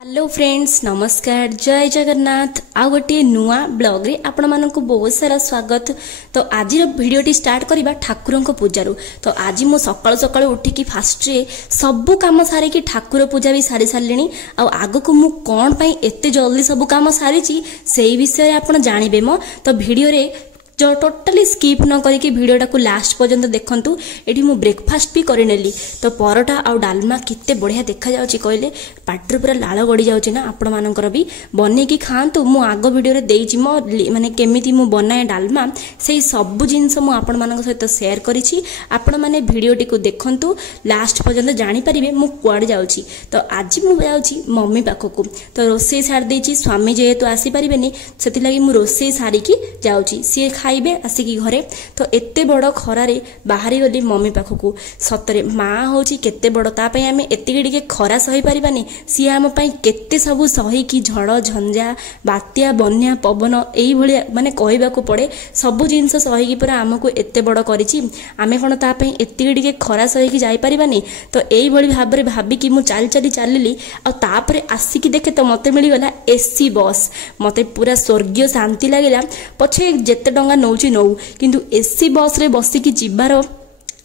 Hello friends नमस्कार जय जगन्नाथ आ गोटे नुआ ब्लॉग रे आपण मानक बहुत सारा स्वागत। तो आज भिडियोटी स्टार्ट करबा ठाकुर को पूजारू। तो आज मु सकाळ सकाळ उठिकी फास्ट रे सब काम सारिकी ठाकुर पूजा भी सारी सारलिनी। आ आगो को मु कोन पई एते जल्दी सब काम सारिची सेही विषय आपण जानिबे मो। तो भिडियो रे जो टोटली स्किप न करके वीडियोटा को लास्ट पर्यंत देखंतु। एठी मु ब्रेकफास्ट भी करि नेली। तो परोटा आ डालमा केते बढ़िया देखा जाउची कहले पाटर पूरा लाळ गडी जाउची ना। आपण मानकर भी बने की खांतु। मु आगो वीडियो रे देइची मो माने केमिति मु बनाए डालमा सेही सब जिंस मु आपण मानक सहित शेयर करिछि। आपण माने वीडियोटी को देखंतु लास्ट पर्यंत जानि परिबे मु कुआड जाउची। तो आज मु जाउची मम्मी पाखकु। तो रोसे सार देइछि स्वामी जेहेतु आसी परिबेनी सेति लागि मु रोसे सारी की जाउची। सी खाइबे आसिकी घरे। तो एते बड़ खरारे बाहरी गली मम्मी पाखकु। सतरे माँ होची केते बड़ ता पई आमे एतिके टिके खरा सही परिबानी। सी आम पई केते सब सही की झड़ झंझा बात्या बन्या पवन एई भली माने कहबाकू पड़े सब जिंस सही की पूरा हमकु एते बड़ करिछि। आमे कोन ता पई एतिके टिके खरा सही की जाई परिबानी। तो एई भली भाबरे भाबी कि मु चली आ तापरे आसिकी देखे तो मते मिली गला एसी बस। मते पूरा स्वर्गीय शांति लागिला। पछे जेते डंगा नौची नौ किंतु एसी बस रे बसिकी जिबार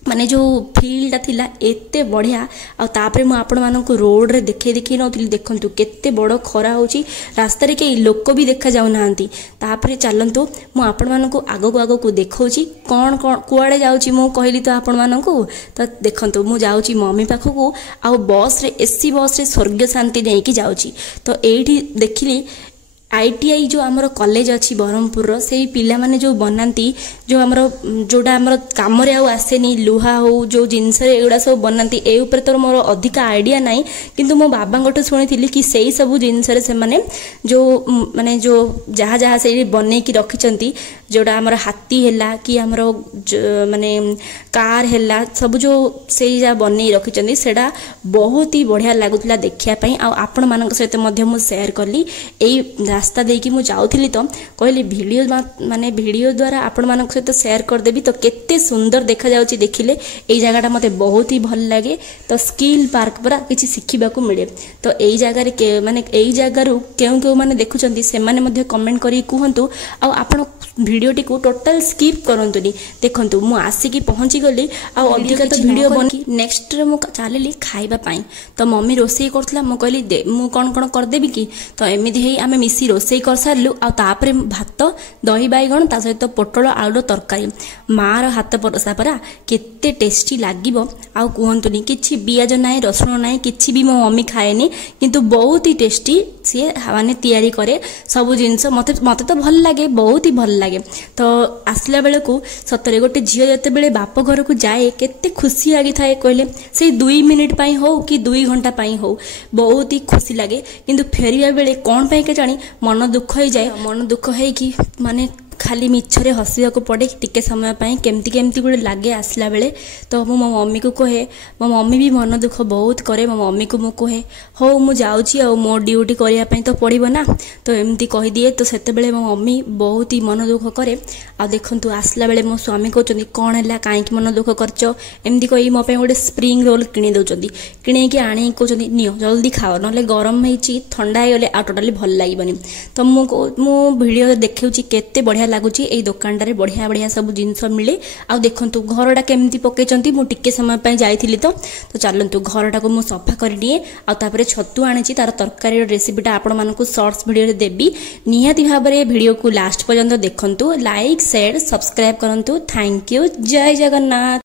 माने जो फील्डटा थिला एते बढ़िया। आ तापरे मु आपण मानक रोड रे देखै नौथिली। देखंतु केते बड़ खरा होची रास्ता रे के लोक भी देखा जाउ नांती। तापरे चलंतु मु आपण मानक आगो को देखौची कोन कोन कुआडे जाउची। मु कहली तो आपण मानक तो देखंतु मु जाउची मम्मी पाखकु आ बस रे एसी बस रे स्वर्गीय शांति नेकी जाउची। तो एठी देखिली आईटीआई जो आमर कॉलेज अच्छी ब्रह्मपुर रो से पिला माने जो बनाती जो आमर जोड़ा आमर काम रे आउ आसेनी लुहा हो जो जिनस एगुड़ा सब बनाती ए ऊपर तो मोर अधिक आइडिया नाही। किंतु मो बाबा गोटे सुनी कि सेही सब जिनस रे से माने जो माने जो जहा जहा से बने की रखिचंती जोड़ा आमर हाथी हैला कि आमर माने कार हैला सब जो सेही जा बने रखिचंती सेडा बहुत ही बढ़िया लागुतला देखिया पई। आ आपण मानक सहित मध्य मु शेयर करली एई रास्ता देकी मु जाउथिली। तो कहली वीडियो माने वीडियो द्वारा आपण मानक सहित शेयर कर देबी। तो केते सुंदर देखा जाउची देखिले एई जगहटा मते बहुत ही भल लागे। तो स्किल पार्क परा किछि सिखिबा को मिले। तो एई जगह रे के माने एई जगह रु केउ माने देखुचंती से माने मध्य कमेंट करी कहंतु। आ आपण वीडियोटी को टोटल स्किप करंतुनी। देखंतु मु आसी पहुंची गली आ अधिक तो वीडियो बनी नेक्स्ट रे मु चलेली खाइबा पाई। तो मम्मी रोसई करथला मु कहली दे मु कोन कोन कर देबी की। तो एमिति हेई आमे मिसी रोसई कर सारलु। आ तापरे भात दही बैगण ता सहित पोटल आलू तरकारी मार हाथ परसा परा केते टेस्टी लागिबो। आ कहंतुनी किछि बियाज नाही रसुण नाही किछि भी मो मम्मी खाएनी किंतु बहुत ही टेस्टी सी माने तैयारी करे सब जिंस मते तो भल लागे बहुत ही भल लागे। तो आसला बेले को सतरे गोटे झियो जते बेले बाप घर को जाए केते खुशी लागी थाए कहले से 2 मिनिट पाई हो कि 2 घंटा पाई हो बहुत ही खुशी लागे। किंतु फेरिया बेले कोन पाई के जानी मन दुख हो जाए। मन दुख है कि माने खाली मिछरे हसिया को पड़े टिके समय पाई केमती गुड़े लगे आसला बेले। तो मो मम्मी को कहे मो मम्मी भी मन दुख बहुत करे। मो मम्मी को मु कहे हो मु जाउची आ मो ड्यूटी करिया पई तो पड़िबो ना। तो एमती कहि दिए। तो सेते बेले मो मम्मी बहुत ही मन दुख करे। आ देखंतु आसला बेले मो स्वामी कहउचंदी कोन हला काई कि मन दुख करचो एमती कहि मो पे गोटे स्प्रिंग रोल किनी दउचंदी। किने कि आणी कहउचंदी नियो जल्दी खाओ नले गरम हेची ठंडा हे गले आ टोटली भल लागिबनी। तो मु वीडियो देखौची केते बढ़िया लागुची एई दुकानटारे बढ़िया बढ़िया सब जिंस मिले। आ देखंतु घरटा केमती पकेचंती मु टिके समय पई जाईथिली। तो चलंतु घरटा को मु सफा करि दिए। आ तापरे छतु आनिची तार तरकारी रेसिपीटा आपण मानकु शॉर्ट्स वीडियो रे देबी। निहाती भाबरे वीडियो को लास्ट पर्यंत देखंतु लाइक शेयर सब्सक्राइब करंतु। थैंक यू जय जगन्नाथ।